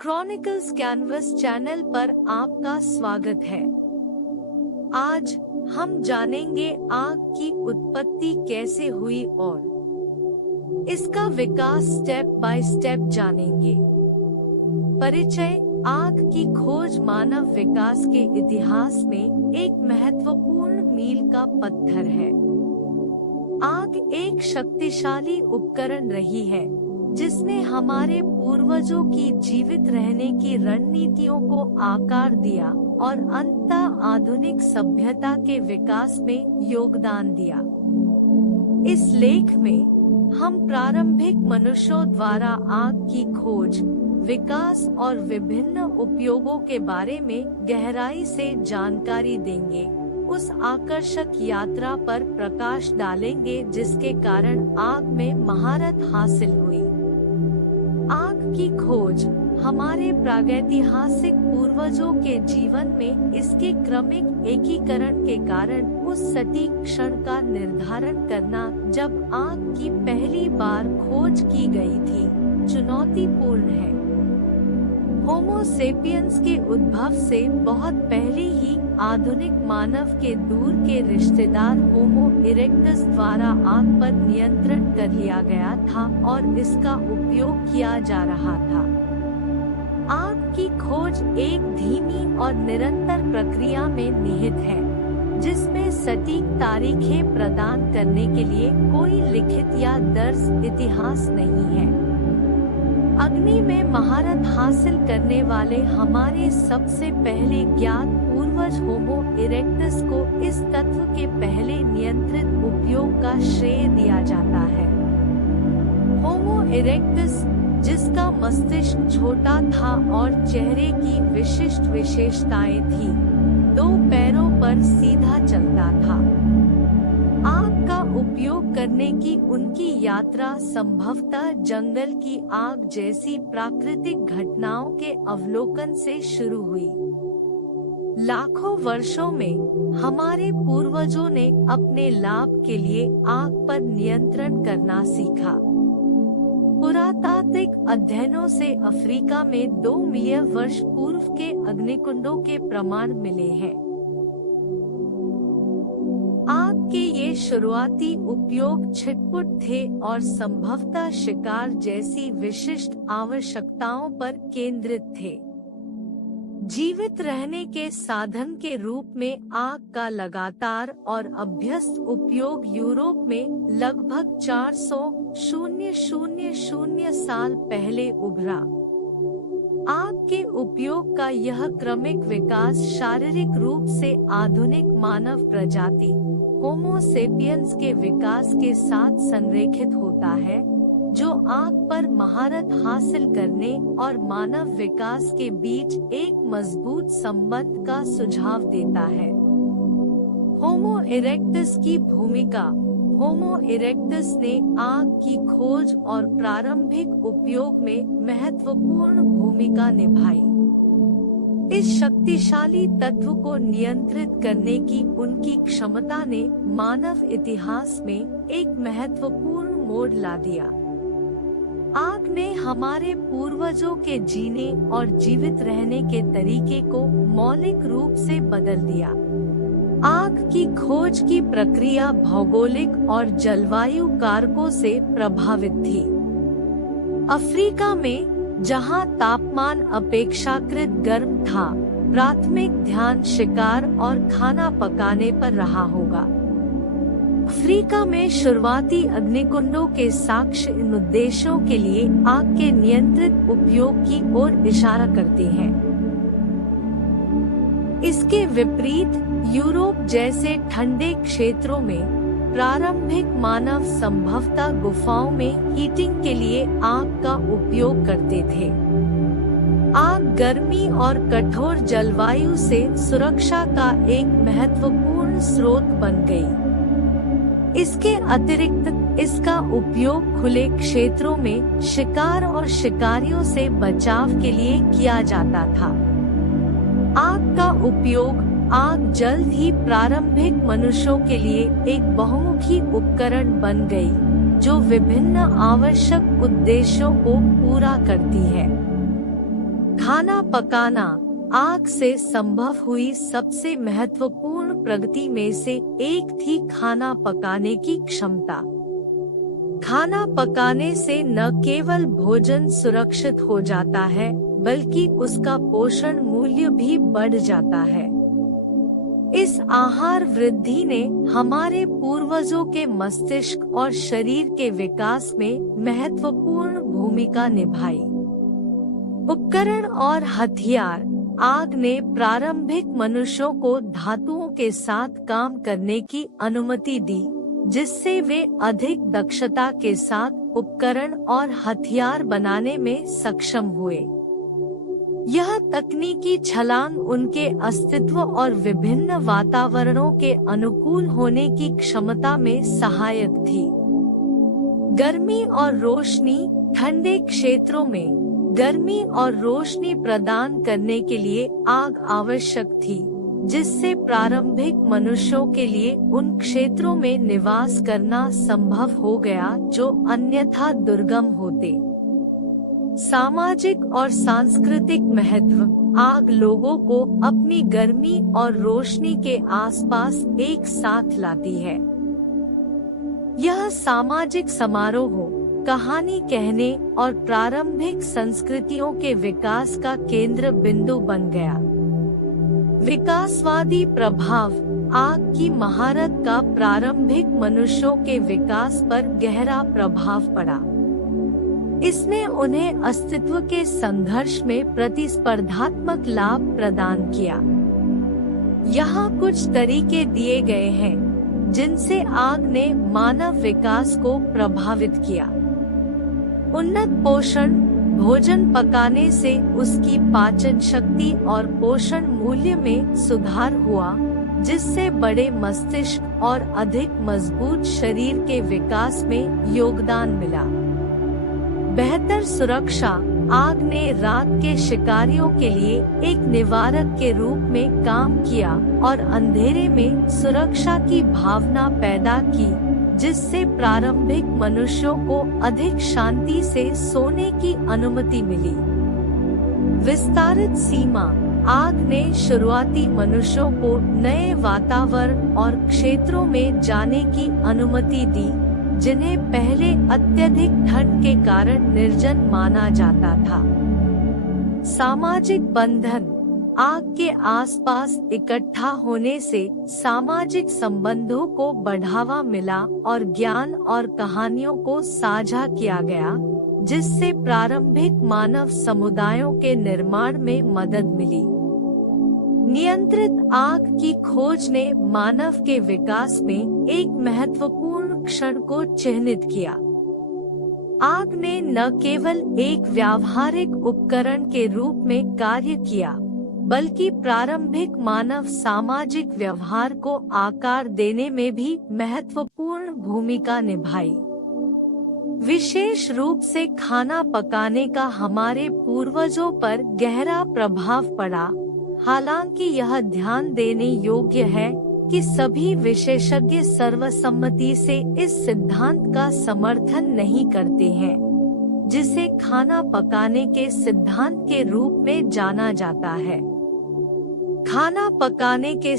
Chronicles canvas channel पर आपका स्वागत है। आज हम जानेंगे आग की उत्पत्ति कैसे हुई और इसका विकास स्टेप बाय स्टेप जानेंगे। परिचय। आग की खोज मानव विकास के इतिहास में एक महत्वपूर्ण मील का पत्थर है। आग एक शक्तिशाली उपकरण रही है जिसने हमारे पूर्वजों की जीवित रहने की रणनीतियों को आकार दिया और अंततः आधुनिक सभ्यता के विकास में योगदान दिया। इस लेख में हम प्रारंभिक मनुष्यों द्वारा आग की खोज, विकास और विभिन्न उपयोगों के बारे में गहराई से जानकारी देंगे। उस आकर्षक यात्रा पर प्रकाश डालेंगे जिसके कारण आग में महारत हासिल हुई। आग की खोज हमारे प्रागैतिहासिक पूर्वजों के जीवन में इसके क्रमिक एकीकरण के कारण उस सटीक क्षण का निर्धारण करना जब आग की पहली बार खोज की गई थी, चुनौतीपूर्ण है। होमो सेपियंस के उद्भव से बहुत पहले ही आधुनिक मानव के दूर के रिश्तेदार होमो इरेक्टस द्वारा आग पर नियंत्रण कर लिया गया था और इसका उपयोग किया जा रहा था। आग की खोज एक धीमी और निरंतर प्रक्रिया में निहित है, जिसमें सटीक तारीखें प्रदान करने के लिए कोई लिखित या दर्ज इतिहास नहीं है। अग्नि में महारत हासिल करने वाले हमारे सबसे पहले ज्ञात पूर्वज होमो इरेक्टस को इस तत्व के पहले नियंत्रित उपयोग का श्रेय दिया जाता है। होमो इरेक्टस, जिसका मस्तिष्क छोटा था और चेहरे की विशिष्ट विशेषताएं थी, 2 पैरों पर सीधा चलता था। आग का उपयोग करने की उनकी यात्रा संभवतः जंगल की आग जैसी प्राकृतिक घटनाओं के अवलोकन से शुरू हुई। लाखों वर्षों में हमारे पूर्वजों ने अपने लाभ के लिए आग पर नियंत्रण करना सीखा। पुरातात्विक अध्ययनों से अफ्रीका में 2 मिलियन वर्ष पूर्व के अग्निकुंडों के प्रमाण मिले हैं। आग के ये शुरुआती उपयोग छिटपुट थे और संभवतः शिकार जैसी विशिष्ट आवश्यकताओं पर केंद्रित थे। जीवित रहने के साधन के रूप में आग का लगातार और अभ्यस्त उपयोग यूरोप में लगभग 400 साल पहले उभरा। आग के उपयोग का यह क्रमिक विकास शारीरिक रूप से आधुनिक मानव प्रजाति होमो सेपियंस के विकास के साथ संरेखित होता है, जो आग पर महारत हासिल करने और मानव विकास के बीच एक मजबूत संबंध का सुझाव देता है। होमो इरेक्टस की भूमिका। होमो इरेक्टस ने आग की खोज और प्रारंभिक उपयोग में महत्वपूर्ण भूमिका निभाई। इस शक्तिशाली तत्व को नियंत्रित करने की उनकी क्षमता ने मानव इतिहास में एक महत्वपूर्ण मोड़ ला दिया। आग ने हमारे पूर्वजों के जीने और जीवित रहने के तरीके को मौलिक रूप से बदल दिया। आग की खोज की प्रक्रिया भौगोलिक और जलवायु कारकों से प्रभावित थी। अफ्रीका में, जहां तापमान अपेक्षाकृत गर्म था, प्राथमिक ध्यान शिकार और खाना पकाने पर रहा होगा। अफ्रीका में शुरुआती अग्निकुंडों के साक्ष्य इन उद्देश्यों के लिए आग के नियंत्रित उपयोग की ओर इशारा करते हैं। इसके विपरीत यूरोप जैसे ठंडे क्षेत्रों में प्रारंभिक मानव संभवतः गुफाओं में हीटिंग के लिए आग का उपयोग करते थे। आग गर्मी और कठोर जलवायु से सुरक्षा का एक महत्वपूर्ण स्रोत बन गई। इसके अतिरिक्त इसका उपयोग खुले क्षेत्रों में शिकार और शिकारियों से बचाव के लिए किया जाता था। आग का उपयोग आग जल्द ही प्रारंभिक मनुष्यों के लिए एक बहुमुखी उपकरण बन गई, जो विभिन्न आवश्यक उद्देश्यों को पूरा करती है। खाना पकाना आग से संभव हुई सबसे महत्वपूर्ण प्रगति में से एक थी खाना पकाने की क्षमता। खाना पकाने से न केवल भोजन सुरक्षित हो जाता है, बल्कि उसका पोषण मूल्य भी बढ़ जाता है। इस आहार वृद्धि ने हमारे पूर्वजों के मस्तिष्क और शरीर के विकास में महत्वपूर्ण भूमिका निभाई। उपकरण और हथियार। आग ने प्रारंभिक मनुष्यों को धातुओं के साथ काम करने की अनुमति दी, जिससे वे अधिक दक्षता के साथ उपकरण और हथियार बनाने में सक्षम हुए। यह तकनीकी छलांग उनके अस्तित्व और विभिन्न वातावरणों के अनुकूल होने की क्षमता में सहायक थी। गर्मी और रोशनी। ठंडे क्षेत्रों में गर्मी और रोशनी प्रदान करने के लिए आग आवश्यक थी, जिससे प्रारंभिक मनुष्यों के लिए उन क्षेत्रों में निवास करना संभव हो गया जो अन्यथा दुर्गम होते। सामाजिक और सांस्कृतिक महत्व। आग लोगों को अपनी गर्मी और रोशनी के आसपास एक साथ लाती है। यह सामाजिक समारोहों, कहानी कहने और प्रारंभिक संस्कृतियों के विकास का केंद्र बिंदु बन गया। विकासवादी प्रभाव। आग की महारत का प्रारंभिक मनुष्यों के विकास पर गहरा प्रभाव पड़ा। इसने उन्हें अस्तित्व के संघर्ष में प्रतिस्पर्धात्मक लाभ प्रदान किया। यहाँ कुछ तरीके दिए गए हैं जिनसे आग ने मानव विकास को प्रभावित किया। उन्नत पोषण। भोजन पकाने से उसकी पाचन शक्ति और पोषण मूल्य में सुधार हुआ, जिससे बड़े मस्तिष्क और अधिक मजबूत शरीर के विकास में योगदान मिला। बेहतर सुरक्षा। आग ने रात के शिकारियों के लिए एक निवारक के रूप में काम किया और अंधेरे में सुरक्षा की भावना पैदा की, जिससे प्रारंभिक मनुष्यों को अधिक शांति से सोने की अनुमति मिली। विस्तारित सीमा। आग ने शुरुआती मनुष्यों को नए वातावरण और क्षेत्रों में जाने की अनुमति दी, जिन्हें पहले अत्यधिक ठंड के कारण निर्जन माना जाता था। सामाजिक बंधन। आग के आसपास इकट्ठा होने से सामाजिक संबंधों को बढ़ावा मिला और ज्ञान और कहानियों को साझा किया गया, जिससे प्रारंभिक मानव समुदायों के निर्माण में मदद मिली। नियंत्रित। आग की खोज ने मानव के विकास में एक महत्वपूर्ण क्षण को चिह्नित किया। आग ने न केवल एक व्यावहारिक उपकरण के रूप में कार्य किया, बल्कि प्रारंभिक मानव सामाजिक व्यवहार को आकार देने में भी महत्वपूर्ण भूमिका निभाई। विशेष रूप से खाना पकाने का हमारे पूर्वजों पर गहरा प्रभाव पड़ा। हालांकि यह ध्यान देने योग्य है कि सभी विशेषज्ञ सर्वसम्मति से इस सिद्धांत का समर्थन नहीं करते हैं, जिसे खाना पकाने के सिद्धांत के रूप में जाना जाता है। खाना पकाने के